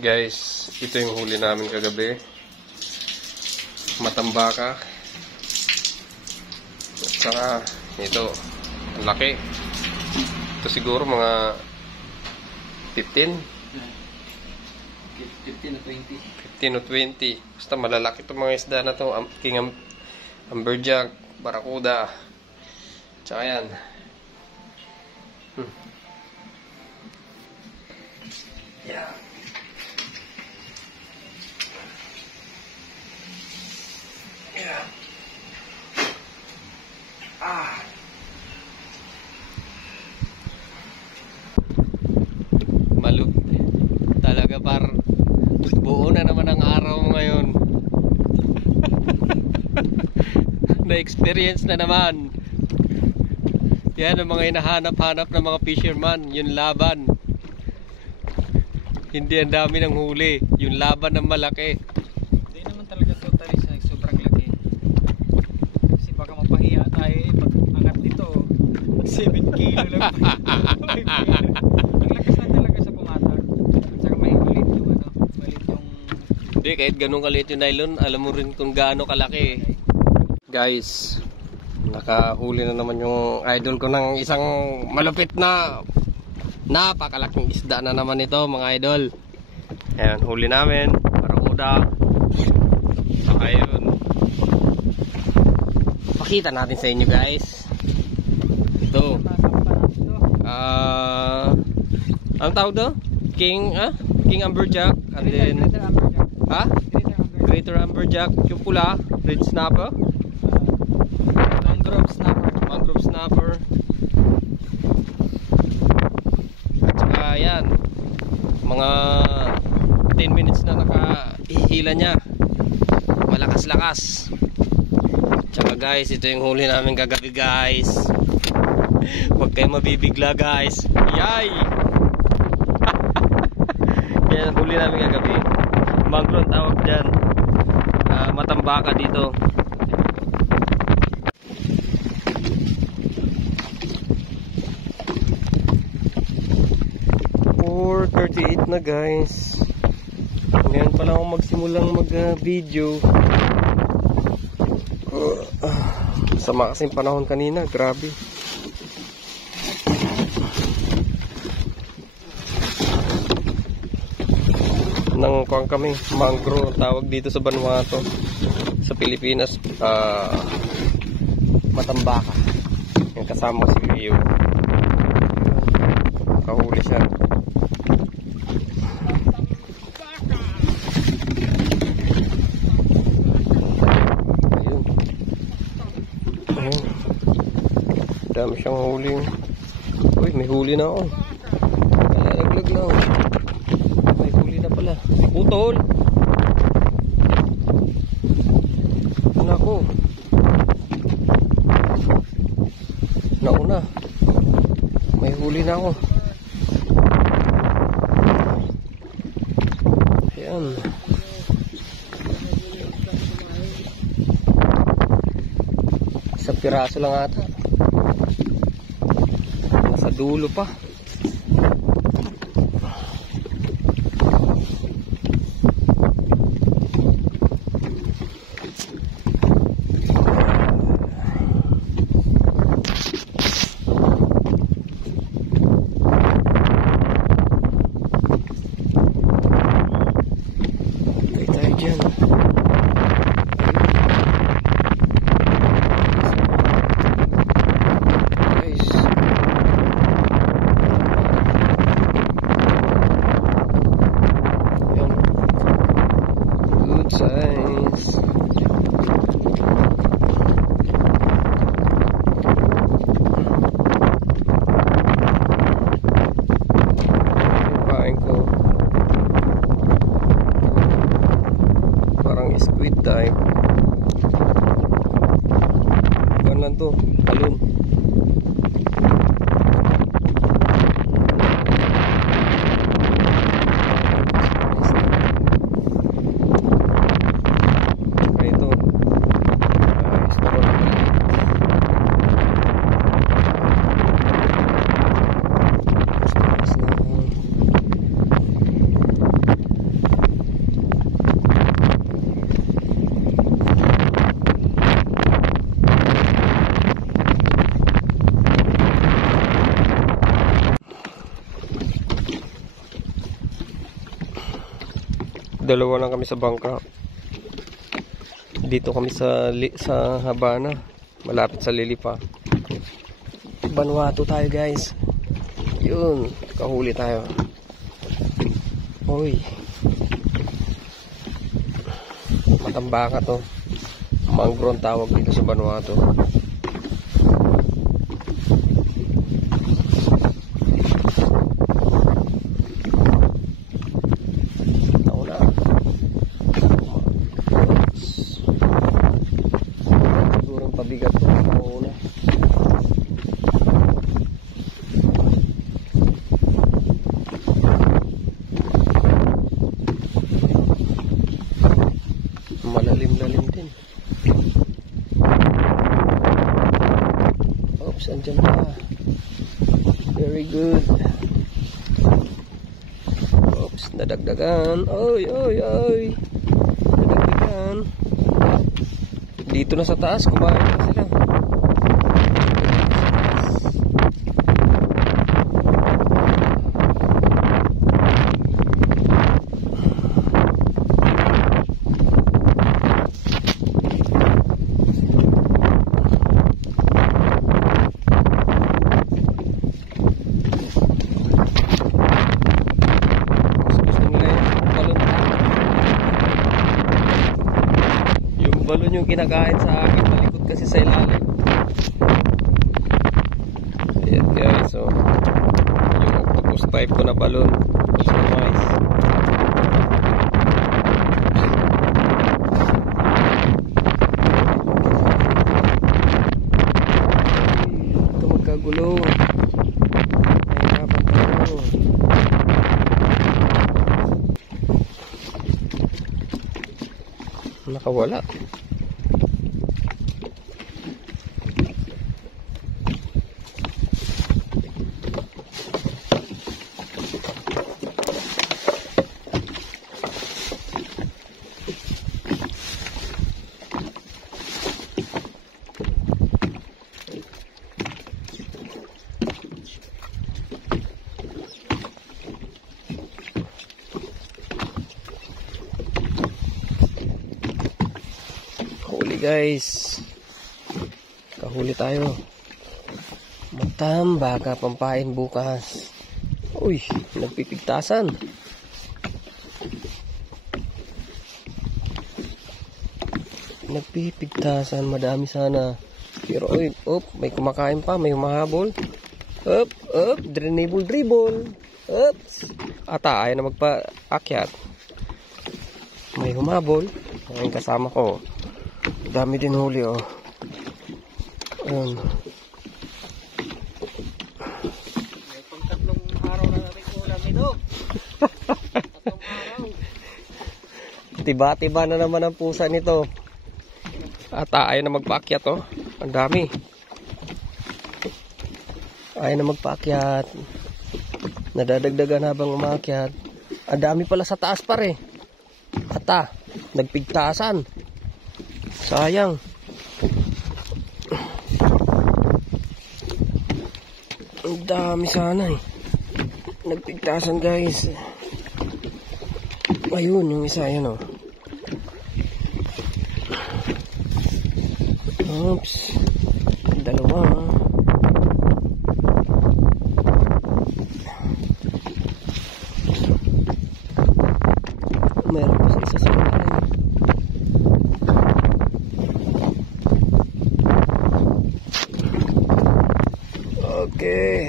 Guys, ito yung huli namin kagabi. Matambaka. At saka, ito, ang laki. Ito siguro mga 15 o 20. 15 o 20. Basta malalaki itong mga isda na to. King Amberjack, Barracuda. Tsaka yan. Yeah. Yeah. Malut. Talaga buo na naman ang araw mo ngayon. Na-experience na naman. Yan ang mga hinahanap-hanap ng mga fisherman. Yung laban. Hindi ang dami ng huli. Yung laban ng malaki. Hindi naman talaga totally sobrang laki. Kasi baka mapahiya tayo pag angat dito 7 kilo lang. Ang lakas na talaga sa pumatak. At saka mahiulit yung malit yung... Hindi, kahit ganun kaliit yung nylon, alam mo rin kung gaano kalaki. Guys, nakahuli na naman yung idol ko ng isang malupit na napakalaking isda na naman ito, mga idol. Ayan, huli namin, Barracuda. Saka yun, pakita natin sa inyo, guys. Ito, ang tawag to? King Amberjack. And then Greater Amberjack. Yung pula, red snapper. Mangrove snapper. At saka yan, mga 10 minutes na nakahihila niya. Malakas-lakas. Tsaka guys, ito yung huli namin kagabi, guys. Huwag kayo mabibigla, guys. Yay! Yan, huli namin kagabi. Mangrove tawag dyan. Matambaka dito. .38 na, guys. Ngayon pa lang ako magsimulang mag-video. Sama kasing panahon kanina, grabe. Nang kuwang kami, mangrove tawag dito sa Vanuatu, sa Pilipinas. Matambaka. Yung kasama si Rio. Kahuli siya. Ayun. Ayun. Dami siyang huli. Uy, may huli na ako. Kalalaglag na ako. May huli na pala. Putol! Nako. Nauna. May huli na ako. Ayan. Isang piraso lang ata. Nasa dulo pa. Squid type. Bukan lang to, talon. Ito. Dalawa lang kami sa bangka. Dito kami sa Habana, malapit sa Lilipa. Vanuatu tayo guys. Yun, kahuli tayo. Uy, matambaka to. Mangrove tawag dito sa Vanuatu. Pabigat ko na una. Malalim-lalim din. Oops, andyan pa. Very good. Oops, nadagdagan. Oy, oy, oy. Nadagdagan. Dito na sa taas, kumain na sila. Balon yung kinakain sa akin, malikot kasi sa ilalim. Ayan guys, so yung octopus type ko na balon, so nice. Ito magkagulo. Nahirapan tayo. Nakawala. Guys, kahuli tayo. Matambaka pampain bukas. Uy, nagpipigtasan. Nagpipigtasan, madami sana. Pero oy, op, may kumakain pa, may humahabol. Up, up, dribble. Oops. Ata, ayaw na magpa-akyat. May humabol. Ang kasama ko. Dami din huli, oh. Ayun. May pang-tatlong araw na natin ulam ito. Tatlong araw. Tiba-tiba na naman ang pusa nito. Ata, ayaw na magpaakyat, oh. Ang dami. Ayaw na magpaakyat. Nadadagdagan habang umaakyat. Ang dami pala sa taas pare. Ata, nagpigtasan. Sayang. Ang dami sana eh. Nagpigtasan guys. Ayun yung isa yan oh. Oops. Dalawa. Meron pa sa isa sa kanila. Okay.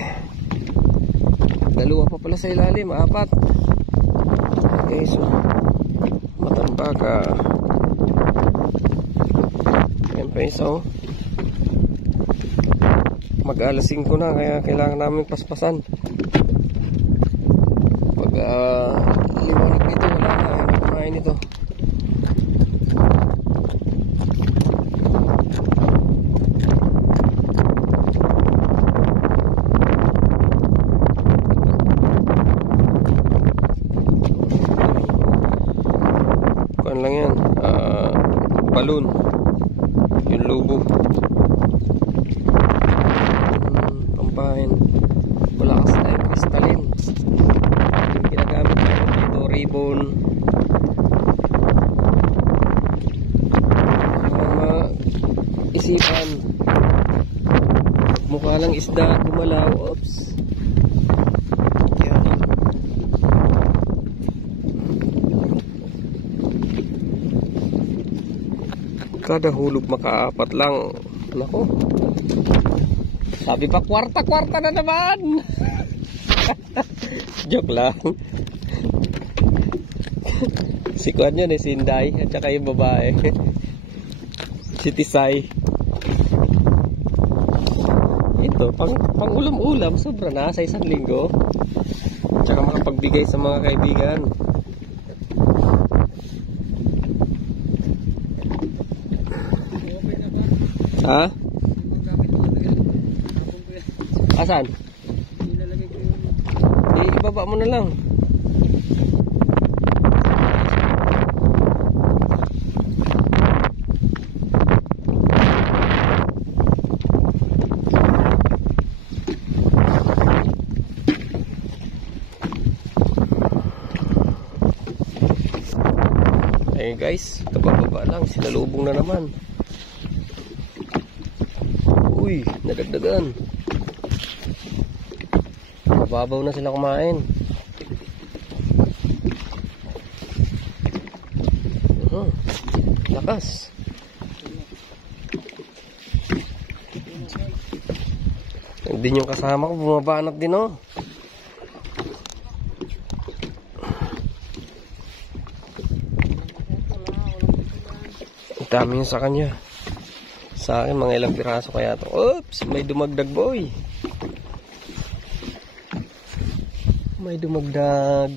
Dalawa pa pala sa ilalim, apat. Okay, so matambaka. Yan pa isa oh. Mag-alas 5 na kaya kailangan namin paspasan. Pag liwanag nito wala na, ayaw na kumain ito. Lang yan, balon yung lobo pampain wala kasi tayong kristalin yung ginagamit natin dito ribbon isipan. Mukha lang isda gumalaw. Oops. Yan. Kada hulog makaapat lang. Nako. Sabi pa kwarta-kwarta na naman. Joke lang. Si Kwan yun si Inday at saka yung babae. Si Tisay. Ito, pang ulam-ulam, sobra na sa isang linggo. At saka makapagbigay sa mga kaibigan. Ha? Asan? Ibaba mo na lang. Ayun guys, kabababa lang, sinalubong na naman. Uy, nadagdagan. Mababaw na sila kumain. Lakas. Din yung kasama ko, bumabanat din oh. Dami yun sa kanya. Sa akin mga ilang piraso kaya to. Oops, may dumagdag boy. May dumagdag.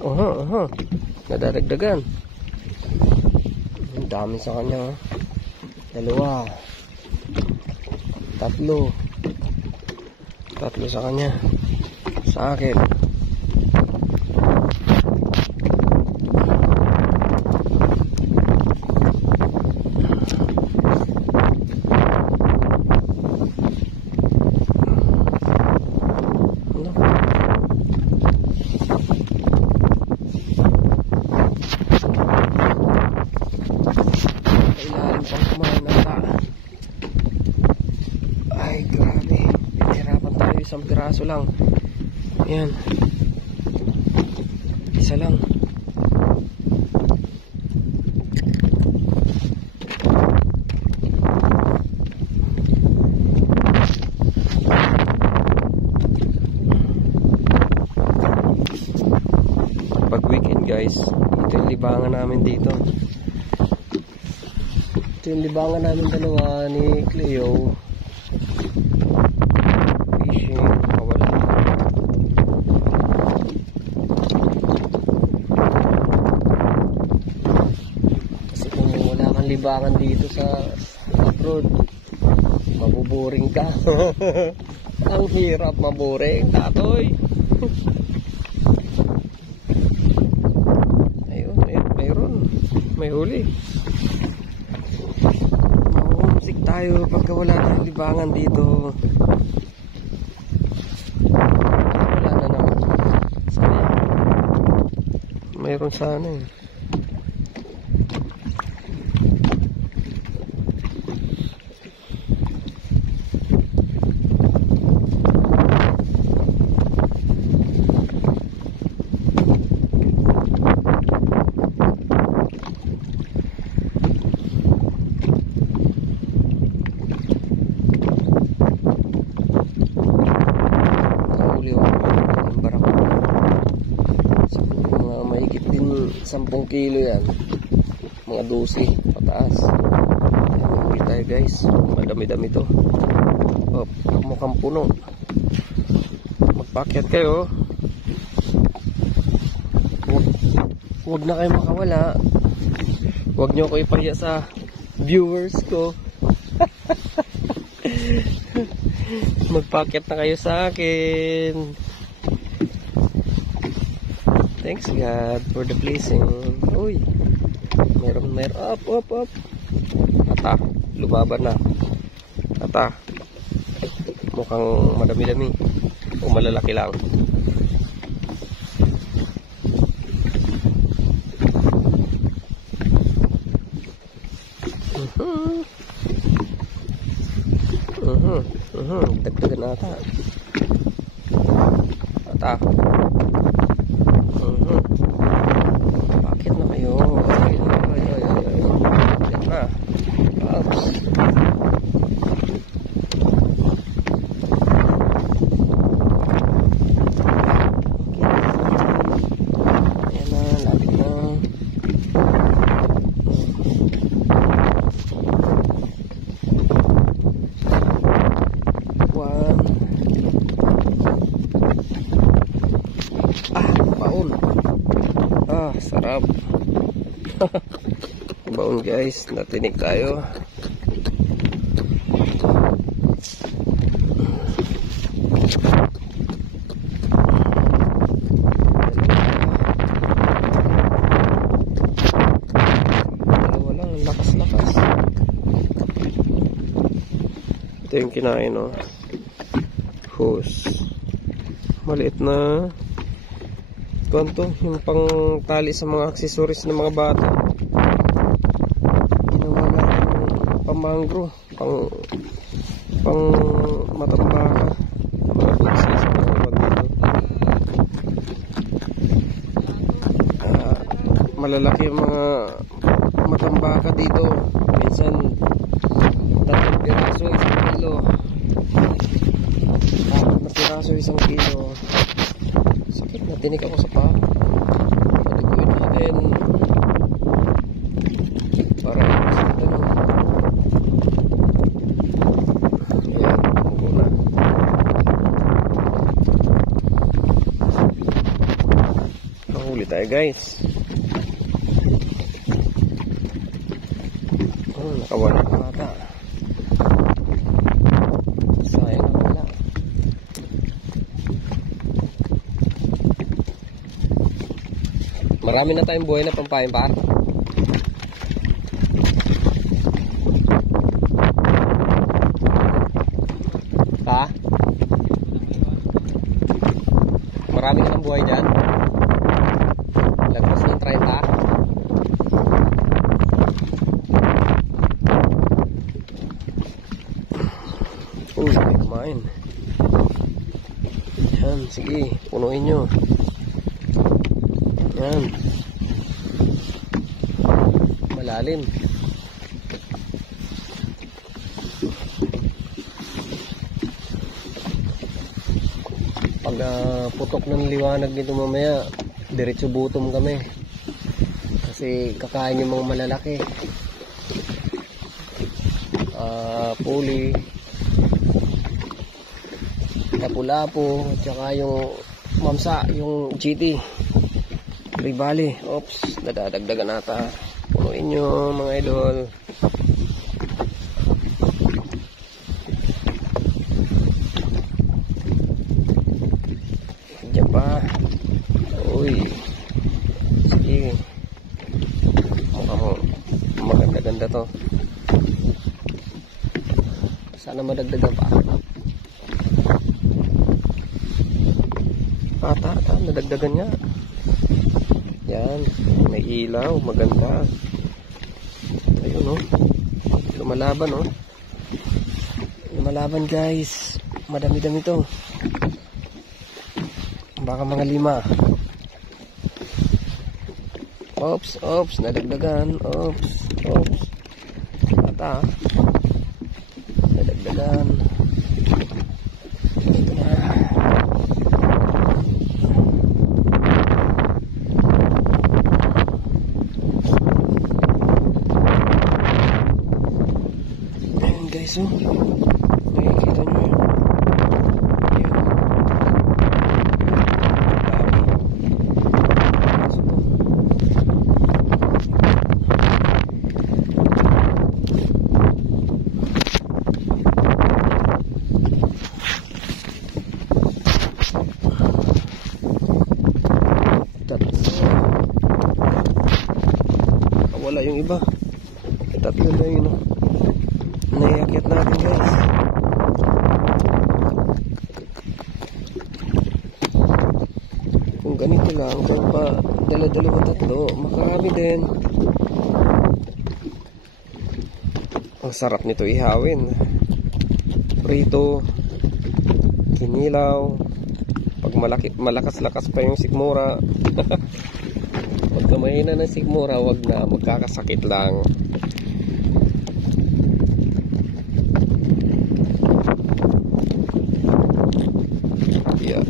Aha. Nadadagdagan. Ang dami sa kanya. Dalawa. Tatlo sa kanya. Sa akin. Isang piraso lang. Ayan. Isa lang. Pag weekend guys, ito yung libangan namin dito. Ito yung libangan namin dalawa ni Cleo. Libangan dito sa abroad, mabuboring ka. Ang hirap maboring, tatoy. Ayun, may huli. Mahumsik tayo pagka wala na libangan dito. Wala na naman. Sayang. Mayroon sana eh. Mga 10 kilo yan, mga 12 pataas. Huli tayo guys, madami-dami to. Oh, mukhang puno. Magpakyat kayo. Huwag na kayo makawala. Huwag nyo ko ipahiya sa viewers ko. Magpakyat na kayo sa akin. Thanks God for the blessing. Uy, meron. Up. Ata, lumaban na. Ata, mukhang madami-dami. O malalaki lang. Nadagdagan ata. Ata. Bakit na kayo? Ay. Bakit na? Oops. Ayan na, lapit na. Sarap. Baon guys, natinig tayo. Dalawa lang, lakas-lakas. Ito yung kinain, no? Hose. Maliit na ganito, yung pang tali sa mga accessories ng mga bata. Ginawa na pang mangro, pang matambaka, mga bugsis, mga bandito. Malalaki yung mga matambaka dito. Minsan 3 piraso, 1 kilo. 4 na piraso, 1 kilo. Sakit na, tinig ako sa paa. Patiguin natin para makasaktan. Ayan, buko na. Nahuli tayo guys. Nakawala ka ata. Sayang na wala. Marami na tayong buhay na pampain pa. Ha? Marami ka ng buhay dyan? Lagpas ng 30? Uy, may kumain. Yan, sige, punuin nyo. Yan. Malalim. Pag putok ng liwanag nito mamaya, diretso gutom kami. Kasi kakain yung mga malalaki. Puli, lapu-lapu, at saka yung mamsa, yung GT. Ribali. Oops, nadadagdagan nata. Punuin nyo mga idol. Diyan pa. Uy. Sige. Mukhang maganda-ganda to. Sana madagdagan pa. Ata, nadagdagan nga. Yan, may ilaw, maganda. Ayun, no? Lumalaban, no? Lumalaban, guys. Madami-dami to. Baka mga 5. Oops, nadagdagan. Oops. Ata. Nadagdagan. Ito na. Guys, oh, nakikita nyo yun. Ayan. Wala yung iba. Tatlo na yun, oh. Naiakyat natin, guys. Kung ganito lang, kung pa dala-dalawa 3, makarami din. Ang sarap nito ihawin. Prito, sinilaw. Pag malakas-lakas pa yung sikmura. Pagka mahina ng sikmura, wag na, magkakasakit lang. Yeah.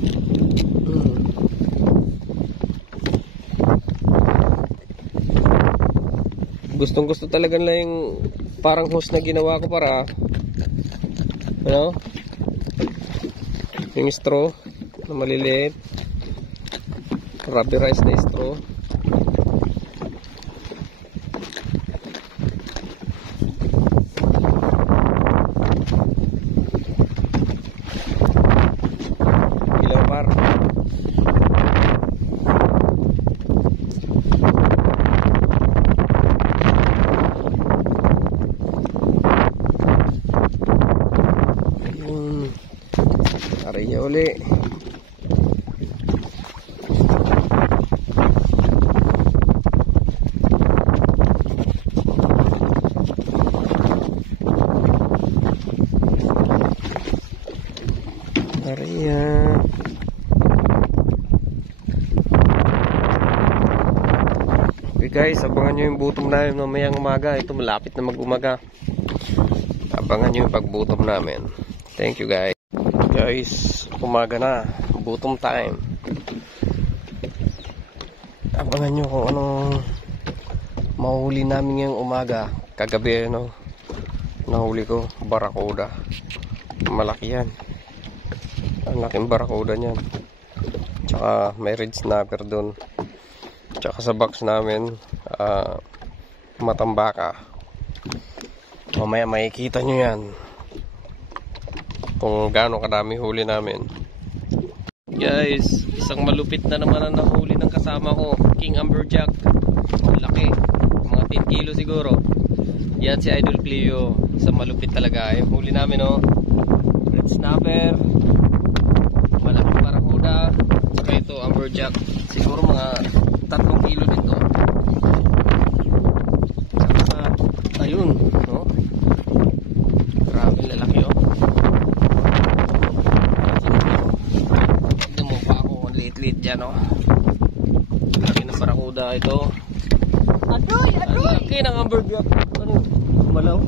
Gustong-gusto talaga na yung parang hose na ginawa ko para ano? Yung straw na maliliit. Rubberized na straw. Ilaw par. Tarik niya uli. Tarik niya. Okay guys, abangan nyo yung butom namin mamayang umaga. Ito malapit na mag-umaga. Abangan nyo yung pagbutom namin. Thank you guys. Guys, umaga na, butom time. Abangan nyo kung anong mahuli namin ngayong umaga. Kagabi nahuli ko barakuda. Malaki yan. Ang laking barakuda niyan. Tsaka may red snapper dun. Tsaka sa box namin matambaka. Mamaya makikita nyo yan kung gaano kadami huli namin. Guys, isang malupit na naman ang nahuli ng kasama ko, King Amberjack. Laki, mga 10 kilo siguro. Yan si Idol Cleo. Isang malupit talaga yung huli namin, oh. Red snapper, malaking barakuda, saka ito Amberjack. Siguro mga 3 kilo din to. Saka ayun, no? Grabe lalaki, oh. Lit dyan, oh. Laki ng barakuda ito. Adoy! Laki ng Amberjack. Ano yun? Malaw.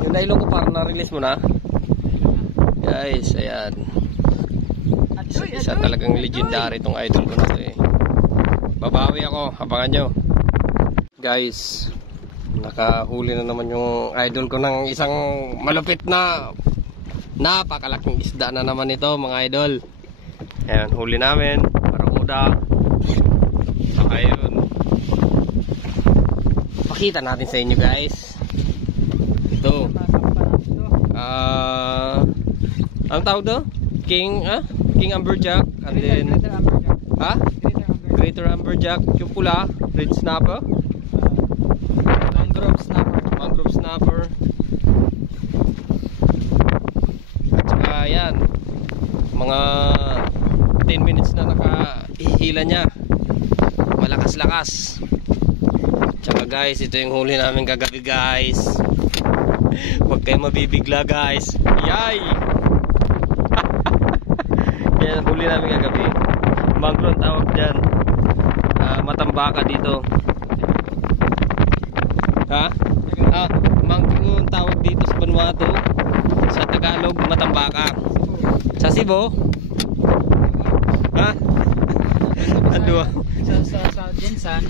Yung nailong ko parang na-release mo na. Guys, ayan. Isa talagang legendary itong idol ko na ito, eh. Babawi ako. Abangan nyo. Guys, nakahuli na naman yung idol ko ng isang malupit na napakalaking isda na naman ito, mga idol. Ayan, huli namin, barakuda. Saka yun, pakita natin sa inyo guys. Ito ang tawag do? King Amberjack. And then Greater Amberjack. Yung pula, red snapper, mangrove snapper. At saka yan, mga 10 minutes na nakahihila niya. Malakas-lakas. Tsaka guys, ito yung huli namin kagabi guys. Huwag kayo mabibigla guys. Yay! Yan, huli namin kagabi. Mangro ang tawag dyan. Matambaka dito. Ha? Mangro ang tawag dito sa Vanuatu. Sa Tagalog, matambaka. Sa Cebu? Ha? Ano? Sa Jensan,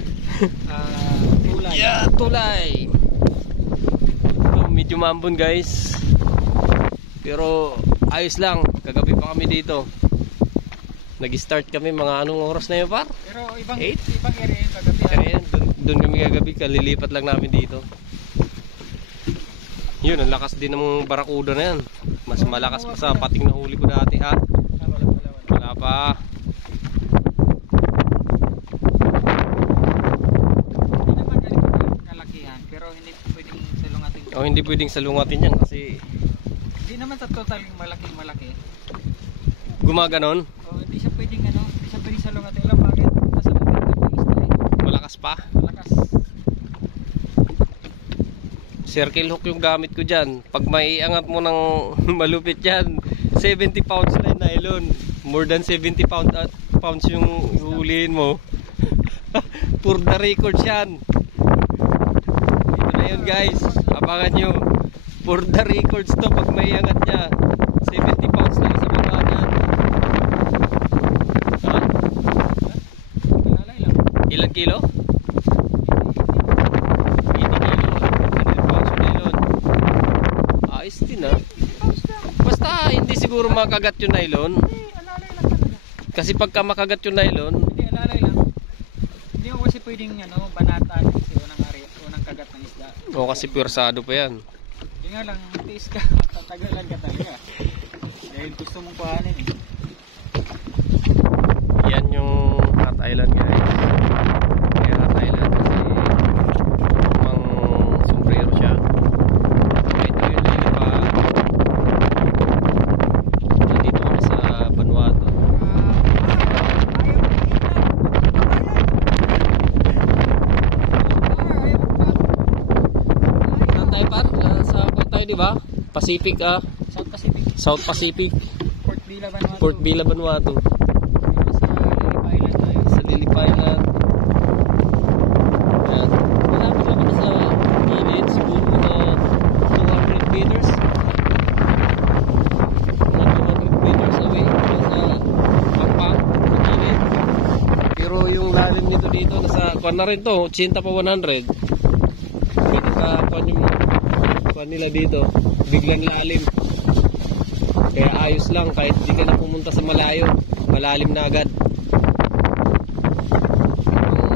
tulay. Yeah, tulay. So, medyo mambon guys. Pero ayos lang. Kagabi pa kami dito. Nag-start kami mga anong oras na yun par? Pero ibang 8? area yung kagabi. Kaya doon kami kagabi. Kalilipat lang namin dito. Yun, ang lakas din ng barakuda na yan. Mas malakas pa sa pating na huli ko dati, ha? Wala pa. Hindi naman ganito kalakihan, pero hindi pwedeng salungatin. O hindi pwedeng salungatin yan kasi Hindi naman sa total malaki. gumaganon. O hindi siya pwedeng hindi siya pwedeng salungatin. Alam bakit? Nasa magandang isda eh. Malakas pa. Malakas. circle hook yung gamit ko dyan. Pag may angat mo ng malupit yan, 70 pounds na yung nylon. More than 70 pounds yung huliin mo. For the records yan. Ito na yun guys, abangan nyo. For the records to, pag may angat niya, 70 pounds na sa baba niyan. Ha? Ilang kilo? 80 kilo. 100 pounds yung nylon. Ayos din ah. Basta hindi siguro makagat yung nylon. Kasi pagka makagat yung nylon, Hindi, alalay lang. Hindi ko kasi pwedeng banatan kasi unang kagat ng isda. o kasi pwersado pa yan. Hindi nga lang, tiis ka, tatagalan ka talaga. Dahil gusto mong kuhanin eh. Yan yung Hot Island guys. Kaya Hot Island kasi pang sombrero siya. Ito yung lilipa. Nandito kami sa Vanuatu. Saan tayo par? Sa kwan tayo diba? Pacific South Pacific, South Pacific. Port Vila, Vanuatu. Port Vila, Vanuatu. Sa Lilipa Island tayo. Sa Lilipa Island. Ayan. Malapit lang kami sa gilid. Siguro mga 200 meters. Mga 200 meters away. Sa Pampang. Sa gilid. Pero yung lalim nito dito, nasa kwan na rin to. 80 pa 100. Dito sa kwan yung kwan nila dito. Biglang lalim. Kaya ayos lang kahit di ka na pumunta sa malayo. Malalim na agad.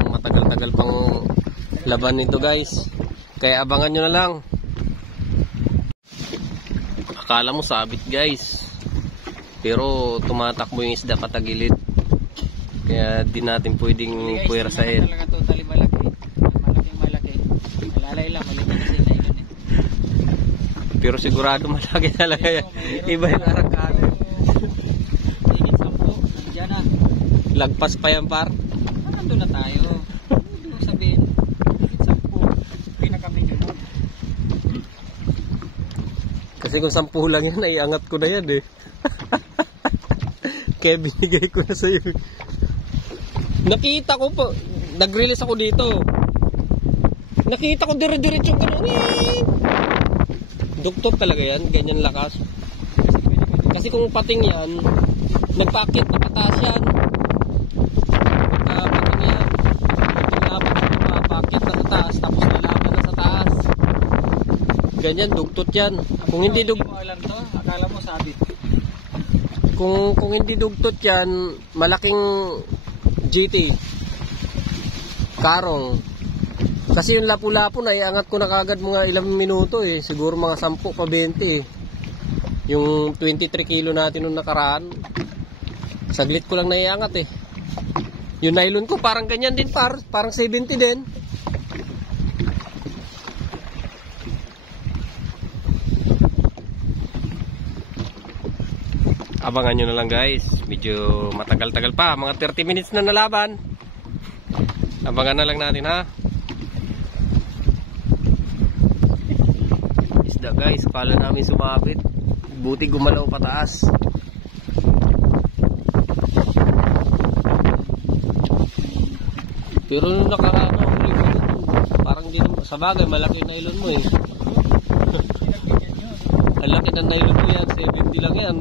Matagal-tagal pang laban nito guys. Kaya abangan nyo na lang. Akala mo sabit guys. Pero tumatakbo yung isda patagilid. Kaya di natin pwedeng puwersahin. Talaga totally malaki. Malaking-malaki. Alalay lang, maliit na kasi na yun eh. Pero sigurado malaki talaga yan. Iba yung arangkada. Tingin 10, nandiyan na. Lagpas pa yan par. Nandun na tayo. Hindi mo sabihin. Tingin 10. Pinaka-medium mo. Kasi kung 10 lang yan, ay angat ko na yan eh. Kaya binigay ko na sa'yo. Nakita ko po, nag-release ako dito. Nakita ko dire-diretso gano'n. Duktot talaga yan, ganyan lakas. Kasi kung pating yan, nagpakit na pataas yan. Pating yan, laban sa mapakit na sa taas, tapos nalaban na sa taas. Ganyan, duktot yan. Kung hindi Hindi mo alam to, akala mo sabit. kung hindi dugtot yan, malaking GT karong. Kasi yung lapu-lapu na iangat ko na kagad mga ilang minuto eh. Siguro mga 10 pa 20 eh. Yung 23 kilo natin nung nakaraan, saglit ko lang naiangat eh. Yung nylon ko parang ganyan din parang 70 din. Abangan nyo na lang guys. Medyo matagal-tagal pa. Mga 30 minutes na nalaban. Abangan na lang natin ha. Isda guys. Kala namin sumabit. Buti gumalaw pataas. Pero nung nakaraan huli mo, parang din sa bagay malaki na ilon mo eh. Ang laki ng nylon mo yan. 70 lang yan.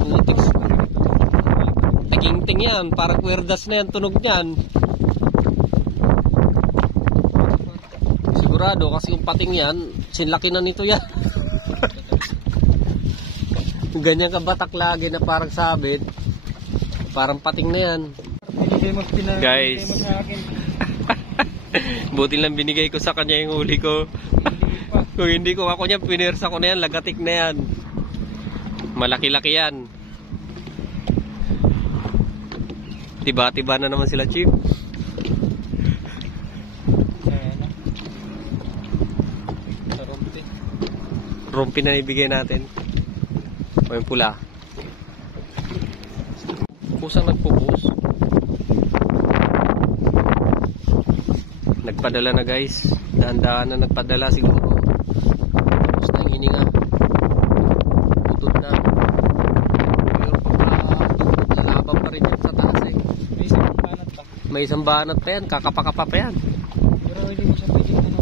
Putiks. Nagingting yan. Parang kwerdas na yan. Tunog niyan. Sigurado kasi yung pating yan, sinlaki na nito yan. Ganyan ka batak lagi na parang sabit. Parang pating na yan. Guys. Buti lang binigay ko sa kanya yung huli ko. Kung hindi ko ako niya, pinersa ko na yan. Lagatik na yan. Malaki-laki yan. Tiba-tiba na naman sila, Chief. Rumpi na ibigay natin. O yung pula. Kusang nagpupus. Nagpadala na guys. Dahan-dahan na nagpadala siguro. May isang banat pa yan, kakapa-kapa pa yan. Pero hindi mo siya pwede ano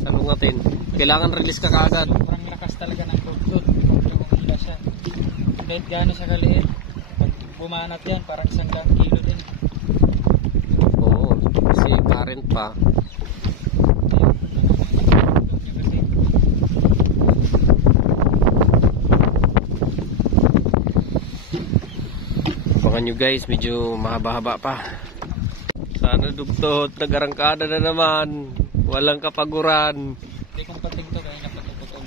Salungatin. Kailangan release ka kaagad. sobrang lakas talaga ng dugtod. Yung humila siya. Kahit gaano siya kaliit, pag bumanat yan, parang 100 kilo din. Oo, kasi parent pa. Abangan nyo guys, medyo mahaba-haba pa. Sana dugtod, nagarangkada na naman. Walang kapaguran. Hindi kong pating to, kaya napatuputol.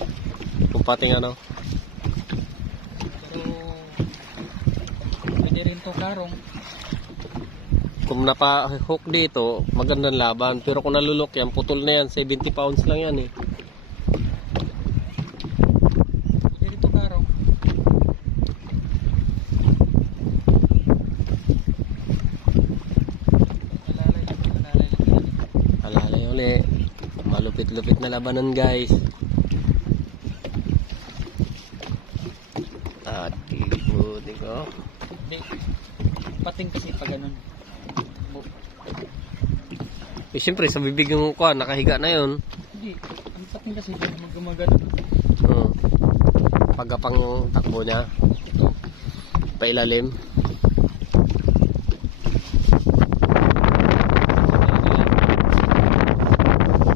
Kung pating ano? Pero, pwede rin to karong. Kung napa-hook dito, magandang laban. Pero kung nalulok yan, putol na yan. 70 pounds lang yan eh. Pwede rin to karong. Alalay lang. Alalay uli. Malupit-lupit na labanan guys. At ibuti ko. Hindi. Pating kasi pa ganun. Eh siyempre sa bibig ng kuha, nakahiga na yun. Hindi. Ang pating kasi gumagano. Pagapang takbo niya. Ito. Pailalim.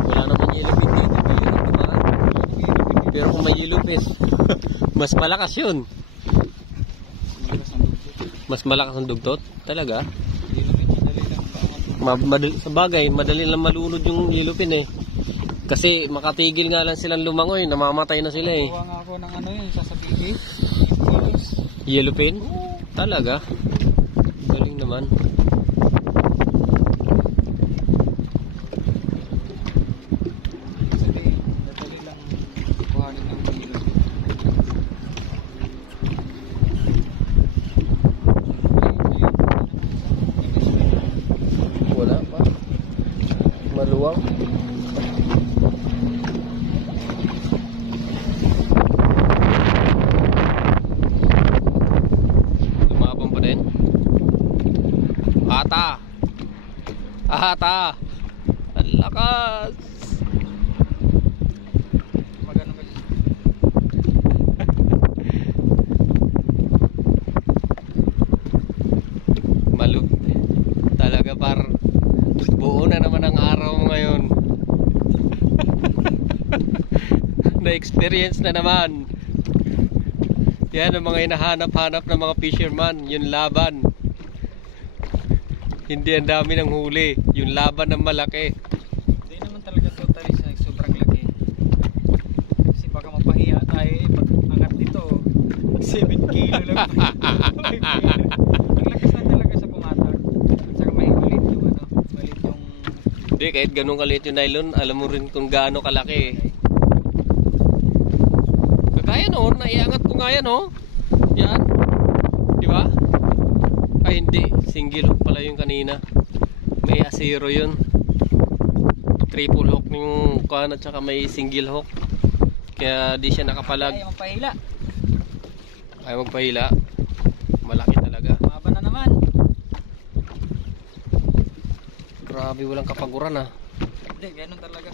Wala naman yelupin dito. Pero kung may yelupis, mas malakas yun. Mas malakas ang dugtot. Talaga. Madali, sa bagay, madali lang malunod yung yelupin eh. Kasi makatigil nga lang silang lumangoy, namamatay na sila eh. Kuha nga ako ng ano yun, sasabihin. Yelupin? Talaga? Galing naman. Sabihin, madali lang kuhanin ng hilo. Wala pa. Maluwang. Lumabang pa din. Ata. Ata. Ang lakas. Magano ba? Malup. Talaga par. Buo na naman ang araw mo ngayon. Na-experience na naman. Yan ang mga hinahanap-hanap ng mga fisherman. Yung laban. Hindi ang dami ng huli. Yung laban ng malaki. Hindi naman talaga totally sa sobrang laki. Kasi baka mapahiya tayo eh. Pag angat dito, 7 kilo lang. Ang lakas na talaga sa pumatak. At saka may malit yung ano, malit yung... Hindi, kahit ganun kaliit yung nylon, alam mo rin kung gaano kalaki. Kagaya no, naiangat ko nga yan oh. Yan. Di ba? Ay hindi, single hook pala yung kanina. May asero yun. Triple hook yung kuhan at saka may single hook. Kaya di siya nakapalag. Ay, mapahila. Ay magpahila. Malaki talaga. Maba na naman. Grabe, walang kapaguran ah. Hindi, ganun talaga.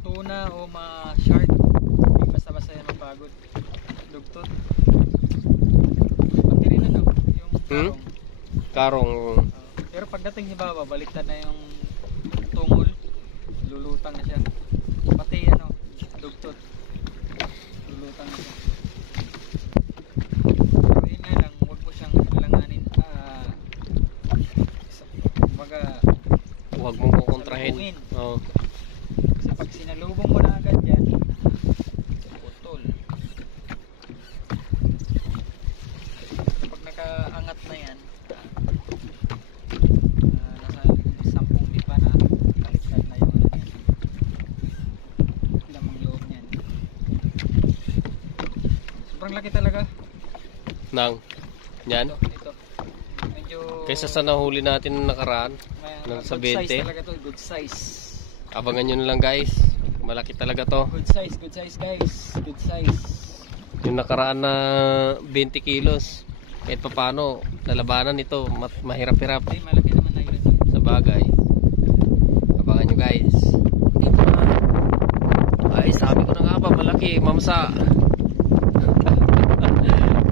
Tuna o ma-shark. Hindi basta-basta yan mapagod. Dugtot. Pati rin ano, yung karong. Karong. Pero pagdating sa baba, baliktad na yung tungol. Lulutang na siya. Pati ano, dugtot. Lulutang na siya. Pero yun nga lang, huwag mo siyang alanganin. Kumbaga, Huwag mong kukontrahin. salubungin. Oo. Kasi pag sinalubong mo na agad yan, putol. Pag nakaangat na yan, nasa 10 lipa na, baliktad na yung ano yan. Lamang loob niyan. Sobrang laki talaga. Nang. Yan. Ito. Medyo Kaysa sa nahuli natin na nakaraan. Sa good size 20. talaga to, good size. Abangan nyo na lang guys. Malaki talaga to. Good size guys. Good size. Yung nakaraan na 20 kilos. Kahit pa paano, lalabanan ito. Mahirap-hirap. Ay, malaki naman. bagay. Abangan nyo guys. Ay, sabi ko na nga ba, malaki, mamsa.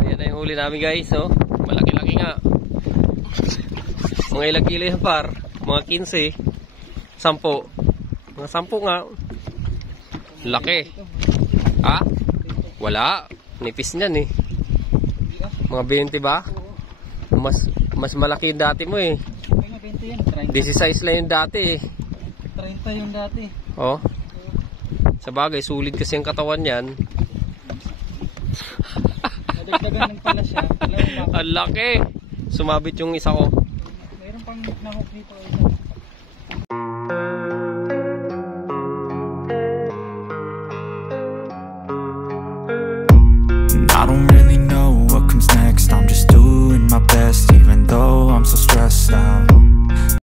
Ayan na yung huli namin guys, no? Malaki-laki nga. Mga ilang kilo yan par? Mga 15, 10. Mga 10 nga. Laki. Ha? Wala. Nipis niyan eh. Mga 20 ba? Mas malaki yung dati mo eh. May nga 20 yan, 16 lang yung dati eh. 30 yung dati. Oh. Sa bagay, sulit kasi ang katawan yan. Nadagdagan ng pala siya. Ang laki. Sumabit yung isa ko. Mayroon pang nahok dito. I don't really know what comes next. I'm just doing my best, even though I'm so stressed out.